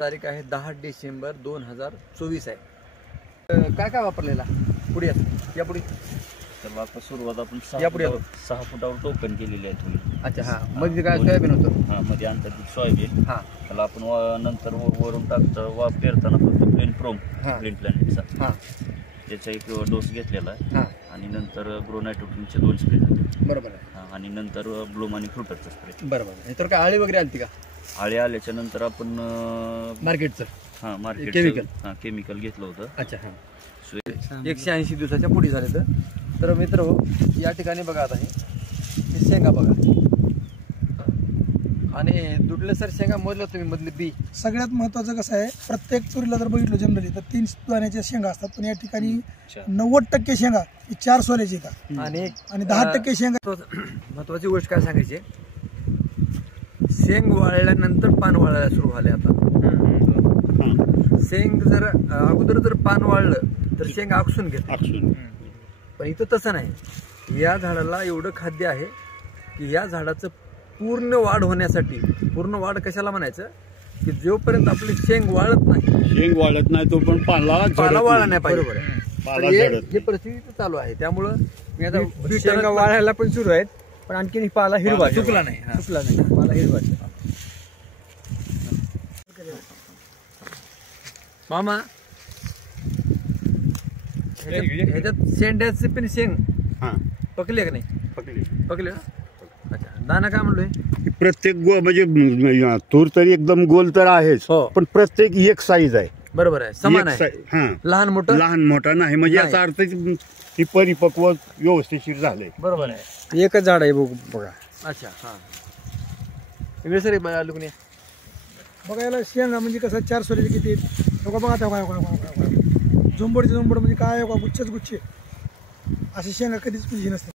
तारीख आहे 10 डिसेंबर 2024 आहे। काय काय वापरलेला पुढे या पुढे तर आता सुरुवात आपण या पुढे 6 फुटावर टोकन केलेली आहे थोडी। अच्छा हा मध्ये काय सोयाबीन होतं हा मध्ये अंतर्गत सोयाबीन हा त्याला आपण नंतर वरून टाकतो पेरताना फक्त प्लेन प्रोम हा. प्लेन प्लॅनेटचा हा त्याचा एक डोस घेतलेला आहे हा आणि नंतर ग्रो नायट्रोजनचे 2 स्प्रे बरोबर आहे आणि नंतर ब्लूम आणि फ्रुटरचा स्प्रे। बरोबर आहे। तर काय आळी वगैरे आलती का? आळे आल्याच्या नंतर आपण मार्केटचं हा मार्केट केमिकल केमिकल घेतलं होतं। अच्छा हा 180 दिवसाच्या पुढे झाले तर मित्र हो या ठिकाणी बघा आता हे शेंगा बघा आणि दुडले सर शेंगा मोजलं तुम्ही मधले बी सगळ्यात महत्त्वाचं कसं आहे प्रत्येक चुरीला जर बघितलं जनरली तर 3 दाण्याच्या शेंगा असतात पण या ठिकाणी 90% शेंगा ही 4 सोल्याची येतात आणि 10% शेंगा। महत्वाची गोष्ट काय सांगायची शेंग वाळल्यानंतर पान वाळायला सुरू झाले आता। शेंग जर अगोदर जर पान वाळलं तर शेंग आकसून घेते पण इथं तसं नाही। या झाडाला एवढं खाद्य आहे की या झाडाचं पूर्ण वाढ होण्यासाठी पूर्ण वाढ कशाला म्हणायचं की जोपर्यंत आपली शेंग वाळत नाही तो पण पाला वाळला नाही पाहिजे बरोबर हे परिस्थिती चालू आहे। त्यामुळं मी आता शेंगा वाळायला पण सुरू आहेत पण आणखी पाला हिरवा चुकला नाही पाला हिरवा मामा ह्याच्यात शेंड्याचे पण शेंग पकले का नाही पकले ना? अच्छा दाना काय म्हणलोय प्रत्येक म्हणजे तूर तरी एकदम गोल तर आहेच हो. पण प्रत्येक एक साईज आहे बरोबर आहे समान आहे लहान मोठा नाही म्हणजे याचा अर्थ ही परिपक्व व्यवस्थिशीर झालंय बरोबर आहे। एकच झाड आहे बघा। अच्छा हा वेगळे सर लुकणे बघायला शेंगा म्हणजे कसं 4 सोल्याचे किती बघा झुंबडचे म्हणजे काय गुच्छेच गुच्छे अशी शेंगा कधीच पुढची नसते।